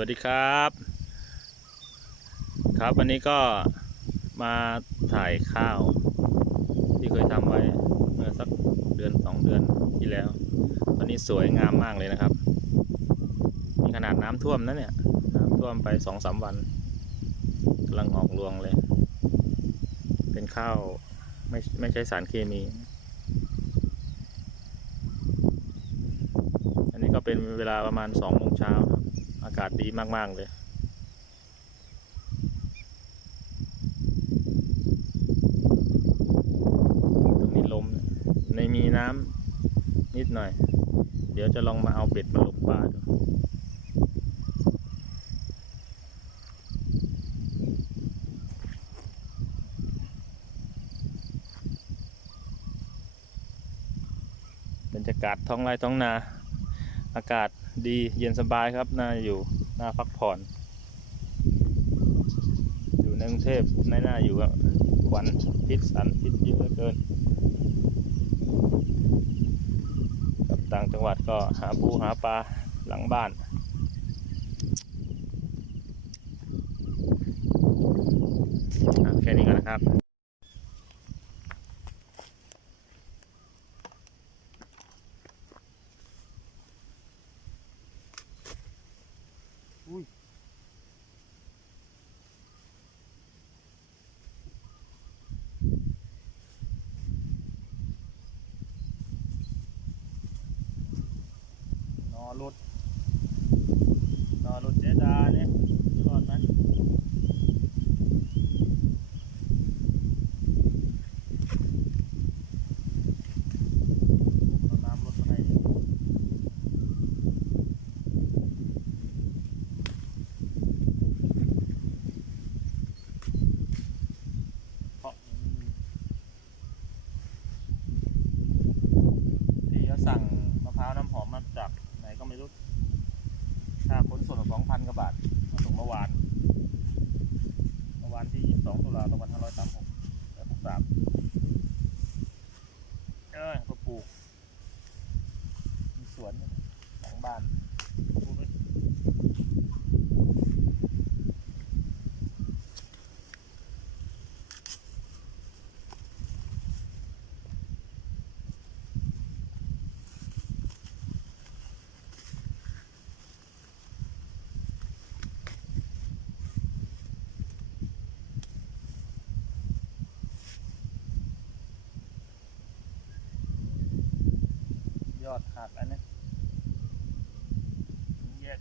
วัสดีครับ ครับวันนี้ก็มาถ่ายข้าว ที่เคยทำไว้เมื่อสักเดือนสองเดือนที่แล้วตอนนี้สวยงามมากเลยนะครับนี่ขนาดน้ำท่วมนะเนี่ยน้ำท่วมไปสองสามวันกำลังออกรวงเลย เป็นข้าวไม่ไม่ใช้สารเคมี อันนี้ก็เป็นเวลาประมาณสองโมงเช้าากาศดีมากๆเลยตรงนี้ลมในมีน้ำนิดหน่อย เดี๋ยวจะลองมาเอาเบ็ดมาลงปลาดูบรรยากาศท้องไร่ท้องนา อากาศ ดีเย็นสบายครับน่าอยู่น่าพักผ่อน อยู่ในกรุงเทพไม่น่าอยู่ครับควันพิษสันพิษเยอะเกิน กับต่างจังหวัดก็หาปูหาปลาหลังบ้านแค่นี้ก่อนนะครับ รถนอรุดเจดาเนี่ยรอดไหมเอาน้ำลดให้ เพราะพี่เขาสั่งมะพร้าวน้ำหอมมาจากไหนก็ไม่รู้ค่าขนส่งสองพันกว่าบาทมาส่งเมื่อวาน เมื่อวานที่ 22 ตุลาคม2536และ63เออเขาปลูก มีสวนหลังบ้านปลูกไว้ ยอดหักอันนี้แยก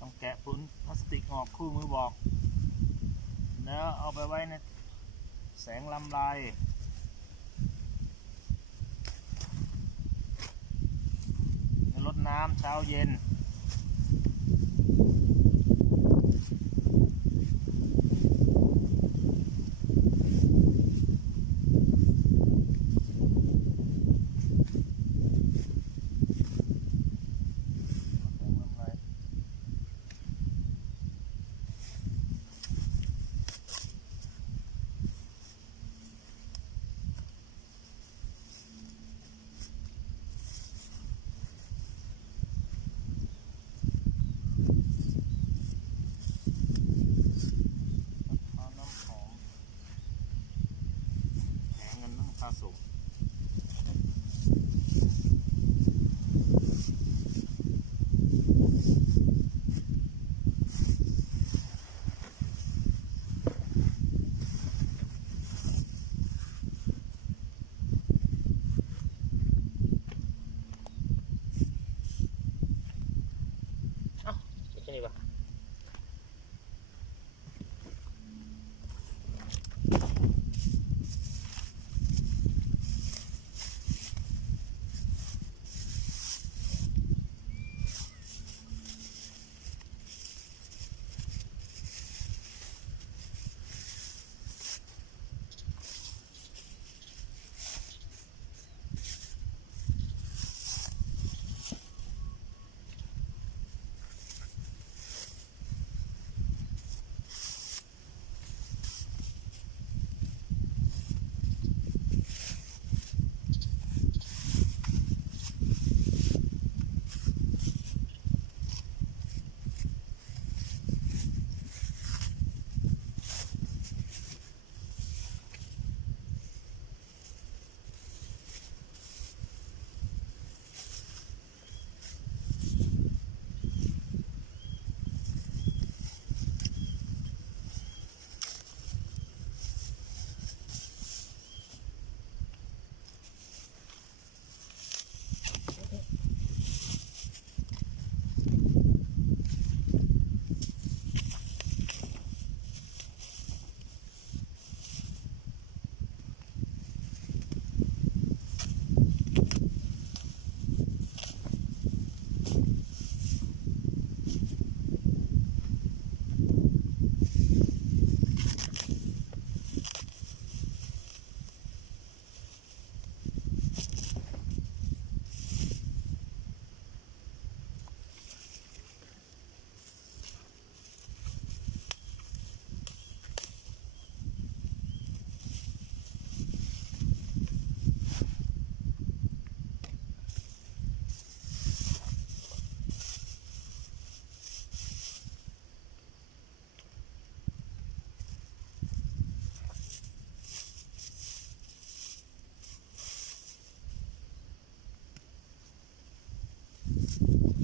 ต้อง แกะปุ้นพลาสติกออกคู่มือบอก แล้วเอาไปไว้ในแสงลำลายลดน้ำเช้าเย็น フフフ。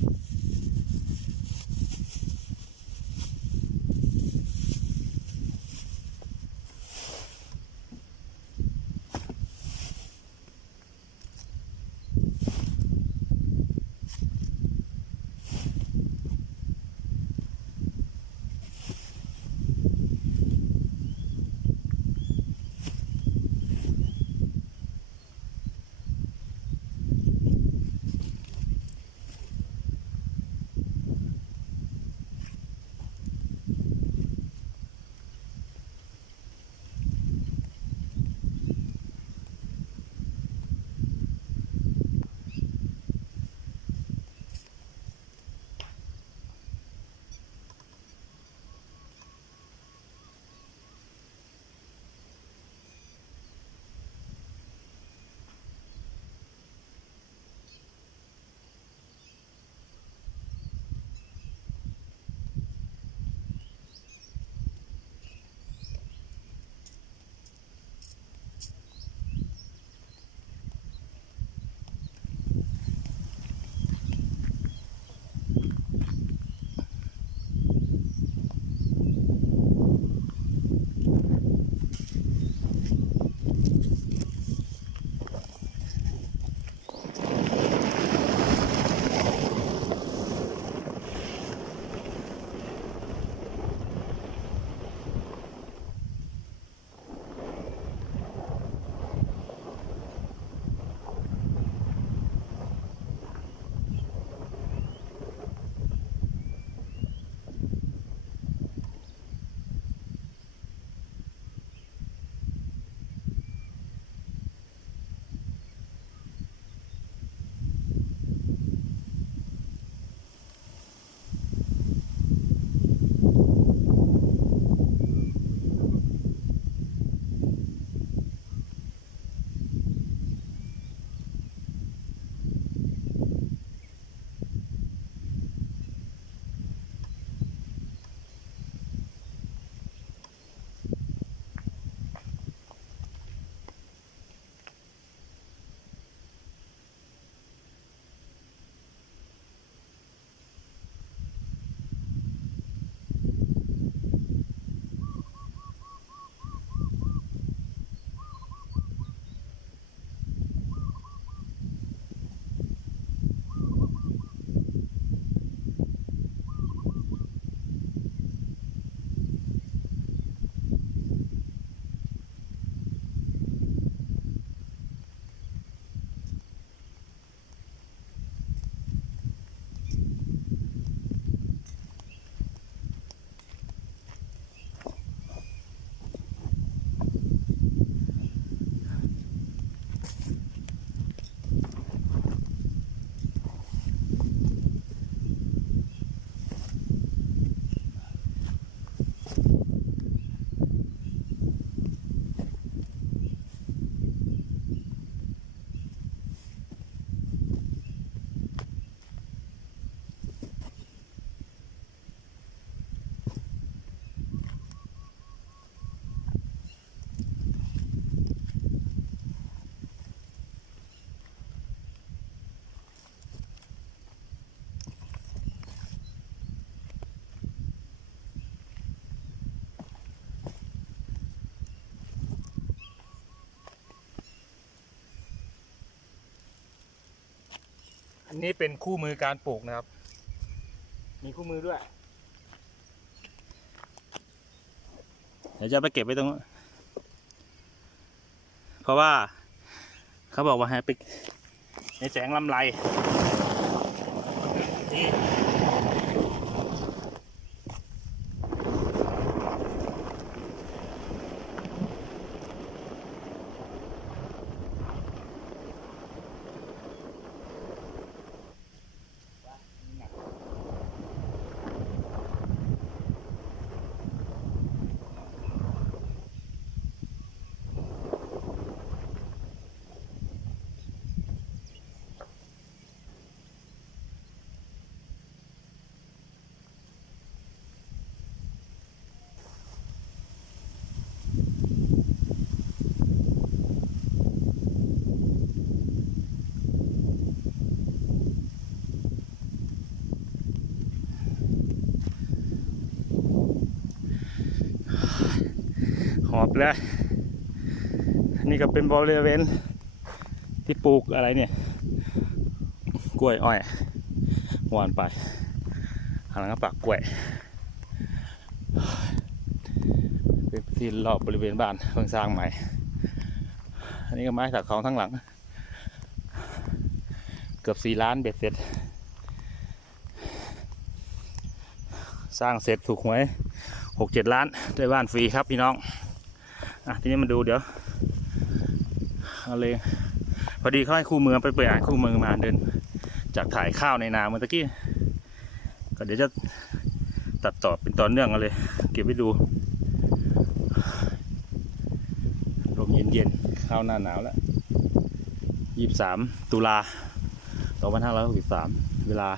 อันนี้เป็นคู่มือการปลูกนะครับ มีคู่มือด้วย เดี๋ยวจะไปเก็บไว้ตรงนู้นเพราะว่า เขาบอกว่าให้ไปในแสงลำไรนี่ หอบเลยนี่ก็เป็นบริเวณที่ปลูกอะไรเนี่ย กล้วยอ้อยหวานไปหลังก็ปักกล้วย เป็นที่รอบบริเวณบ้านเพิ่งสร้างใหม่ อันนี้ก็ไม้สักของทั้งหลัง เกือบสี่ล้านเบ็ดเสร็จ สร้างเสร็จถูกหวยหกเจ็ดล้านได้บ้านฟรีครับพี่น้อง อะทีนี้มาดูเดี๋ยวเอาเลยพอดีเขาให้คู่มือไปเปิดอ่านคู่มือมาเดิน จากถ่ายข้าวในนาเมื่อตะกี้ก็เดี๋ยวจะตัดต่อเป็นตอนเนื่องกันเลย เก็บไว้ดูลมเย็นๆข้าวหน้าหนาวแล้วยี่สามตุลาสองพันห้าร้อยหกสิบสามเวลา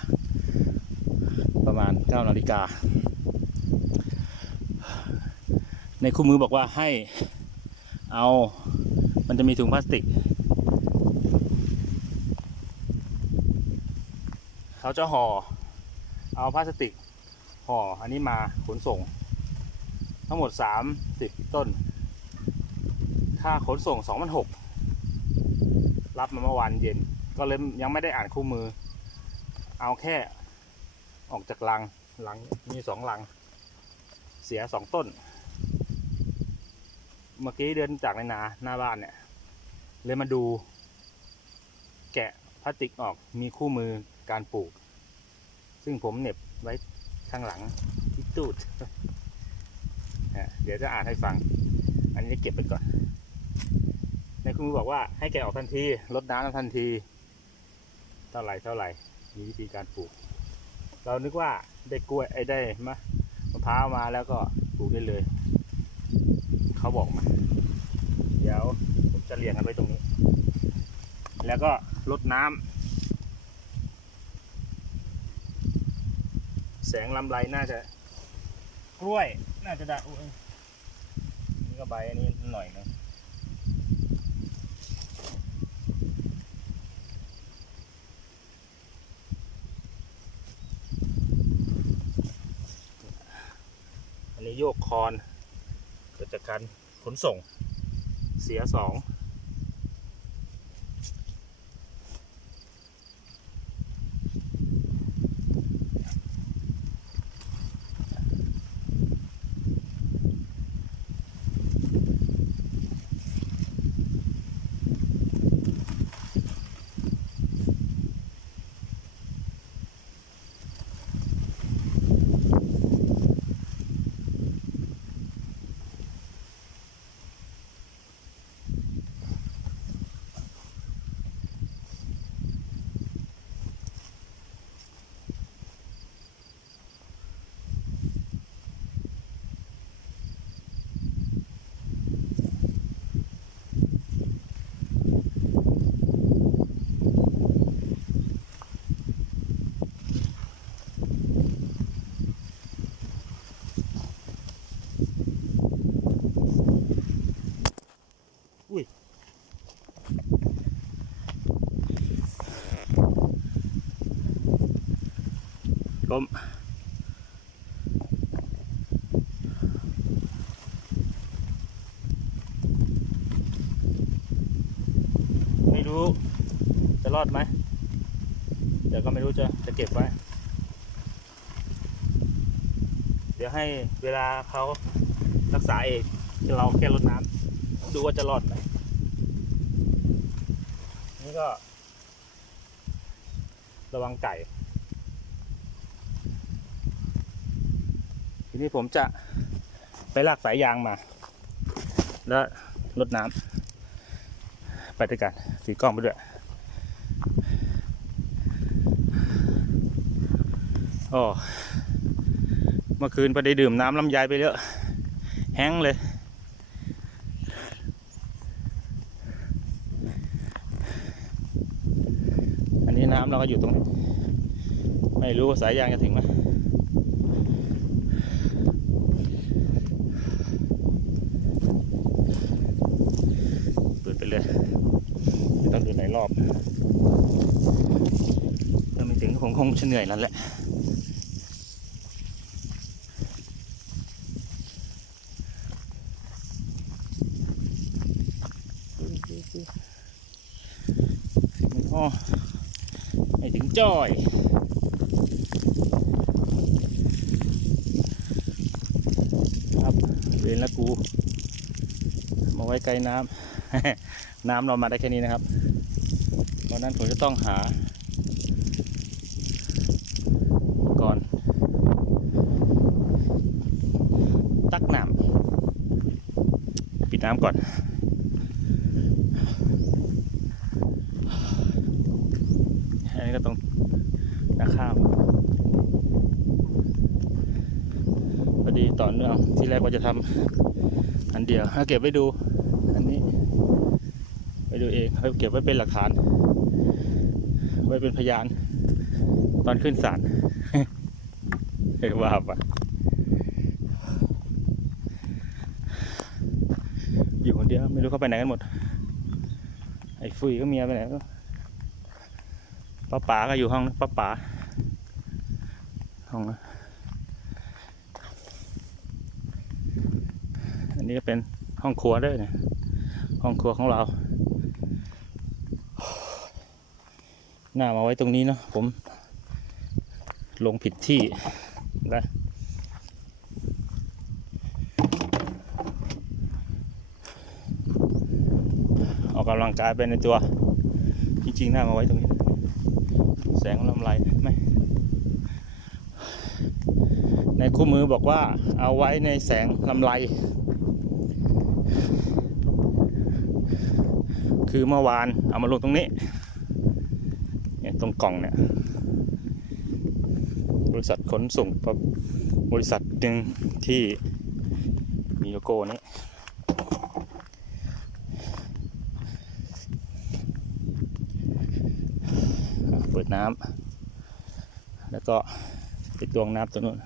ประมาณเก้านาฬิกาในคู่มือบอกว่าให้ เอา มันจะมีถุงพลาสติก เขาจะห่อ เอาพลาสติก ห่อ อันนี้มาขนส่ง ทั้งหมดสามสิบต้น ค่าขนส่งสองพันหกรับมาเมื่อวานเย็น ก็เลยยังไม่ได้อ่านคู่มือ เอาแค่ออกจากลัง ลังมีสองลัง เสียสองต้น เมื่อกี้เดินจากในนาหน้าบ้านเนี่ย เลยมาดู แกะพลาสติกออกมีคู่มือการปลูก ซึ่งผมเน็บไว้ข้างหลังที่ตูดอะเดี๋ยวจะอ่านให้ฟัง อันนี้เก็บไปก่อน ในคู่มือบอกว่าให้แกะออกทันทีลดน้ำทันที เท่าไหร่เท่าไหร่ มีวิธีการปลูก เรานึกว่าได้กล้วยไอ้ได้มะมะพร้าวมาแล้วก็ปลูกได้เลย เขาบอกมา เดี๋ยวผมจะเรียงกันไว้ตรงนี้ แล้วก็ลดน้ำแสงลำไรน่าจะ กล้วย น่าจะได้อุ๊ยนี่ก็ใบอันนี้หน่อยนึงอันนี้โยกคอน เกิดจากการขนส่งเสียสอง ล้มไม่รู้จะรอดไหมเดี๋ยวก็ไม่รู้จะจะเก็บไว้ เดี๋ยวให้เวลาเขารักษาเองเราแค่รดน้ำดูว่าจะรอดไหมนี่ก็ ระวังไก่ ทีนี้ผมจะไปลากสายยางมา แล้วรดน้ำไปด้วยกันสีกล้องไปด้วยโอ้เมื่อคืนไปได้ดื่มน้ำลำไยไปเยอะ แห้งเลย อันนี้น้ำเราก็อยู่ตรงนี้ไม่รู้ว่าสายยางจะถึงไหมเปิดไปเลยไม่ต้องดูหลายรอบถ้าไม่ถึ งจะเหนื่อยนั่นแหละอ๋อไม่ถึงจ้อยครับเวรละกู มาไว้ไกลน้ำ น้ำเรามาได้แค่นี้นะครับ เพราะนั้นผมจะต้องหาอุปก่อนตักน้ำปิด น้ำก่อน อันนี้ก็ตรงนาข้าวพอดีต่อเนื่องที่แรกว่าจะทำอันเดียวเอาเก็บไว้ดู อันนี้ ไปดูเองเอาเก็บไว้เป็นหลักฐาน ไว้เป็นพยาน ตอนขึ้นศาลเฮ้ยว่าปะอยู่คนเดียวไม่ รู้เขาไปไหนกันหมด ไอ้ฟุยก็เมียไปไหนก็ป้าป๋าก็อยู่ห้องป้าป๋าห้องนะอันนี้ก็เป็นห้องครัวด้วยเนี่ยห้องครัวของเรา หน้ามาไว้ตรงนี้เนาะผมลงผิดที่นะออกกำ ลังกายไปในตัว จริงๆน้ามาไว้ตรงนี้ แสงลำไรไหมในคู่มือบอกว่าเอาไว้ในแสงลำไร คือเมื่อวานเอามาลงตรงนี้เนี่ยตรงกล่องเนี่ยบริษัทขนส่งบริษัทหนึ่งที่มีโลโก้นี้ อะเปิดน้ำแล้วก็ไปตวงน้ำตรงนู้น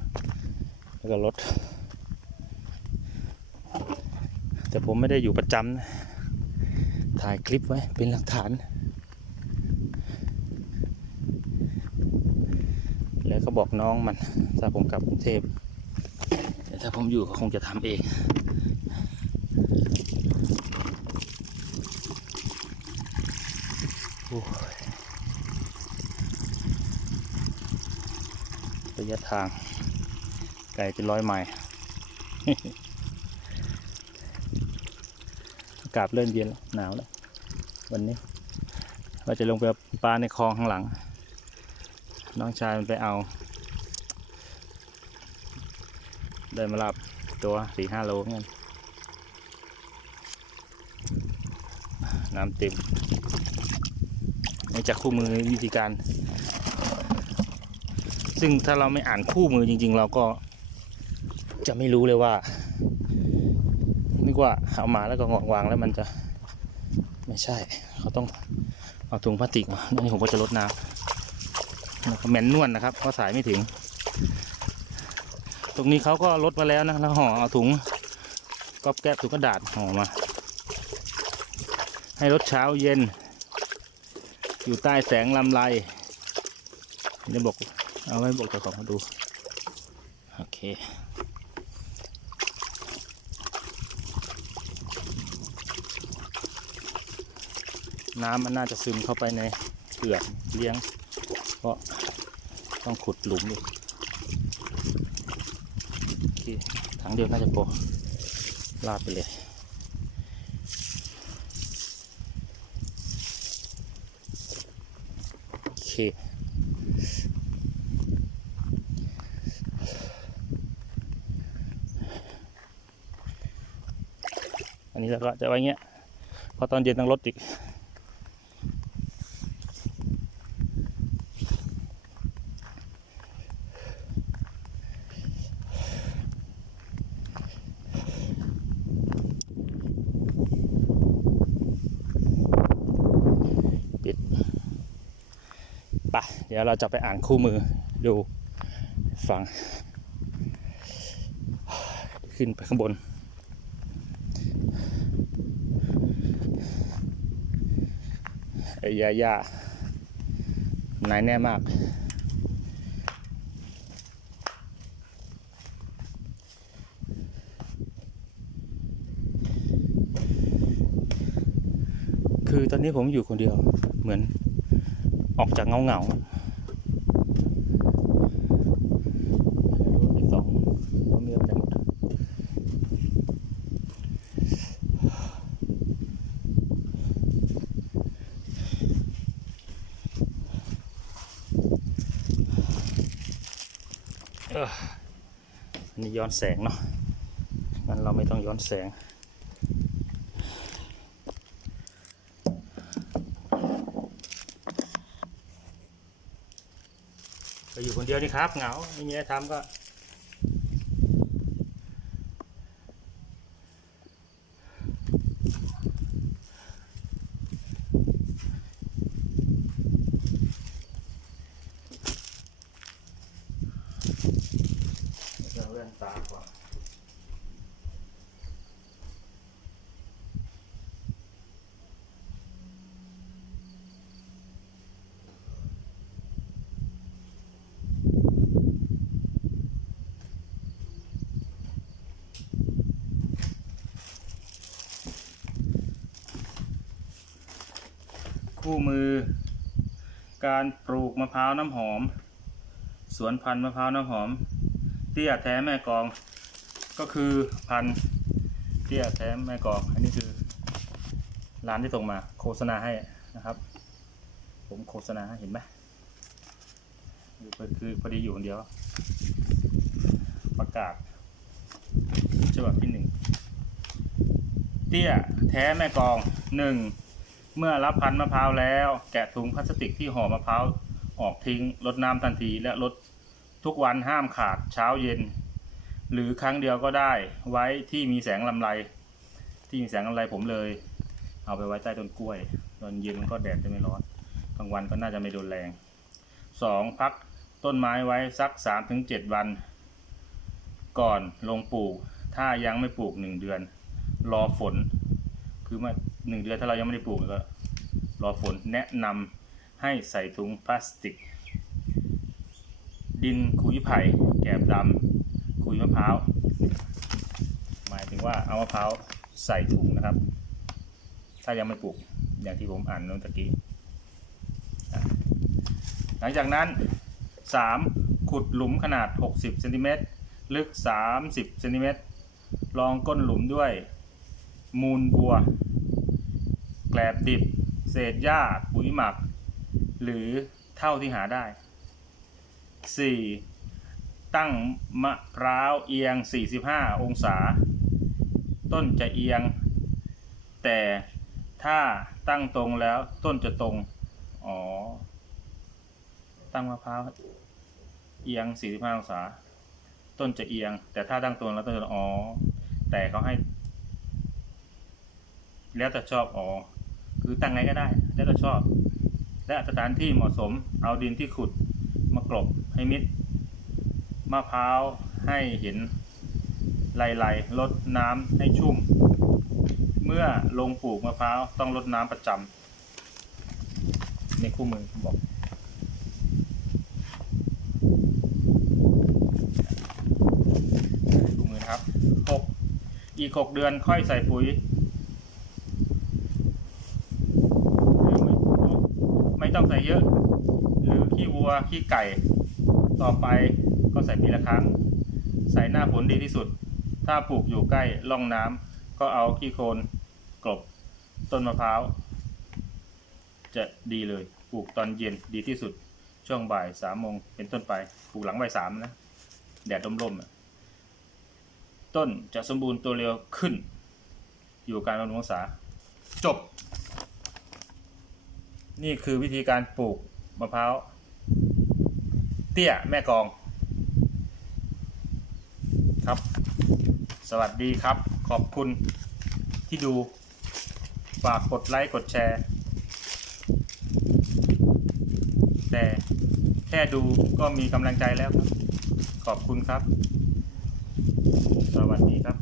แล้วก็ลด แต่ผมไม่ได้อยู่ประจำนะถ่ายคลิปไว้เป็นหลักฐาน แล้วก็บอกน้องมัน ถ้าผมกลับกรุงเทพแต่ถ้าผมอยู่ก็คงจะทำเอง โอ้ย ระ ยะทาง ไกลเป็นร้อยไมล์อากาศเริ่มเย็นแล้วหนาวแล้ว วันนี้เราจะลงไปปลาในคลองข้างหลัง น้องชายมันไปเอา ได้มารับตัวสี่ห้าโลเงี้ยน้ำเต็มนี่จากคู่มือวิธีการ ซึ่งถ้าเราไม่อ่านคู่มือจริง ๆ เราก็จะไม่รู้เลยว่านึกว่าเอามาแล้วก็วางแล้วมันจะไม่ใช่ เขาต้องเอาถุงพลาสติกมานี่ผมก็จะลดน้ำแล้วก็แมนนวลนะครับเพราะสายไม่ถึง ตรงนี้เขาก็ลดมาแล้วนะแล้วห่อเอาถุงก๊อบแก๊บถุงกระดาษห่อมา ให้รถเช้าเย็น อยู่ใต้แสงลำไรเดี๋ยวบอก เอาไว้บอกเจ้าของมาดู โอเคน้ำมันน่าจะซึมเข้าไปในเปลือกเลี้ยงก็ต้องขุดหลุมอีกโอเคถังเดียวน่าจะพอลาดไปเลย โอเค อันนี้เรา ก็จะไว้เงี้ย พอตอนเย็นต้องลดอีก ปิดปะเดี๋ยวเราจะไปอ่านคู่มือดูฟัง ขึ้นไปข้างบน ไอ้ยาย่านายแน่มากคือตอนนี้ผมอยู่คนเดียวเหมือนออกจากเงาเงาๆไอ้สองว่ามีอะไรหมด เอออันนี้ ย้อนแสงเนาะงั้นเราไม่ต้องย้อนแสงก็อยู่คนเดียวนี่ครับเหงาไม่มีอะไรทำก็ เดี๋ยวเลื่อนตาก่อน คู่มือ การปลูกมะพร้าวน้ำหอม สวนพันธุ์มะพร้าวน้ำหอม เตี้ยแท้แม่กอง ก็คือพันธุ์เตี้ยแท้แม่กอง อันนี้คือร้านที่ส่งมาโฆษณาให้นะครับ ผมโฆษณาเห็นไหมคือพอดีอยู่คนเดียว ประกาศฉบับที่หนึ่งเตี้ยแท้แม่กองหนึ่ง เมื่อรับพันธุ์มะพร้าวแล้ว แกะถุงพลาสติกที่ห่อมะพร้าวออกทิ้งลดน้ำทันทีและลดทุกวันห้ามขาดเช้าเย็น หรือครั้งเดียวก็ได้ไว้ที่มีแสงลำไร ที่มีแสงลำไรผมเลย เอาไปไว้ใต้ต้นกล้วย ตอนเย็นมันก็แดดจะไม่ร้อนกลางวันก็น่าจะไม่โดนแรงสองพักต้นไม้ไว้สักสามถึงเจ็ดวัน ก่อนลงปลูก ถ้ายังไม่ปลูกหนึ่งเดือน รอฝน คือมา หนึ่งเดือนถ้าเรายังไม่ได้ปลูกก็รอฝนแนะนำให้ใส่ถุงพลาสติก ดินขุยไผ่แกบดำขุยมะพร้าวหมายถึงว่าเอามะพร้าวใส่ถุงนะครับ ถ้ายังไม่ปลูกอย่างที่ผมอ่านเมื่อตะกี้ หลังจากนั้น 3. ขุดหลุมขนาด 60เซนติเมตรลึก 30เซนติเมตรรองก้นหลุมด้วย มูลบัว แกลบดิบ เศษหญ้า ปุ๋ยหมัก หรือเท่าที่หาได้ 4. ตั้งมะพร้าวเอียง 45 องศา ต้นจะเอียง แต่ถ้าตั้งตรงแล้วต้นจะตรง อ๋อ ตั้งมะพร้าวเอียง 45 องศา ต้นจะเอียง แต่ถ้าตั้งตรงแล้วต้นจะอ๋อ แต่เขาให้ แล้วแต่ชอบอ๋อ คือตั้งไงก็ได้ แล้วแต่ชอบ และสถานที่เหมาะสม เอาดินที่ขุดมากลบให้มิดมะพร้าวให้เห็นไหลๆลดน้ำให้ชุ่ม เมื่อลงปลูกมะพร้าวต้องลดน้ำประจำในคู่มือบอกคู่มือครับหกอีกหกเดือนค่อยใส่ปุ๋ยไม่ไม่ต้องใส่ เยอะหรือขี้วัวขี้ไก่ ต่อไปก็ใส่ปีละครั้ง ใส่หน้าฝนดีที่สุด ถ้าปลูกอยู่ใกล้ร่องน้ำก็เอาขี้โคลนกลบต้นมะพร้าว จะดีเลยปลูกตอนเย็นดีที่สุด ช่วงบ่ายสามโมงเป็นต้นไปปลูกหลังบ่ายสามนะ แดดร่มๆต้นจะสมบูรณ์ตัวเร็วขึ้น อยู่การบำรุงรักษาจบ นี่คือวิธีการปลูกมะพร้าวเตี้ยแม่กอง ครับ สวัสดีครับ ขอบคุณที่ดู ฝากกดไลค์กดแชร์ แต่แค่ดูก็มีกำลังใจแล้วครับ ขอบคุณครับ สวัสดีครับ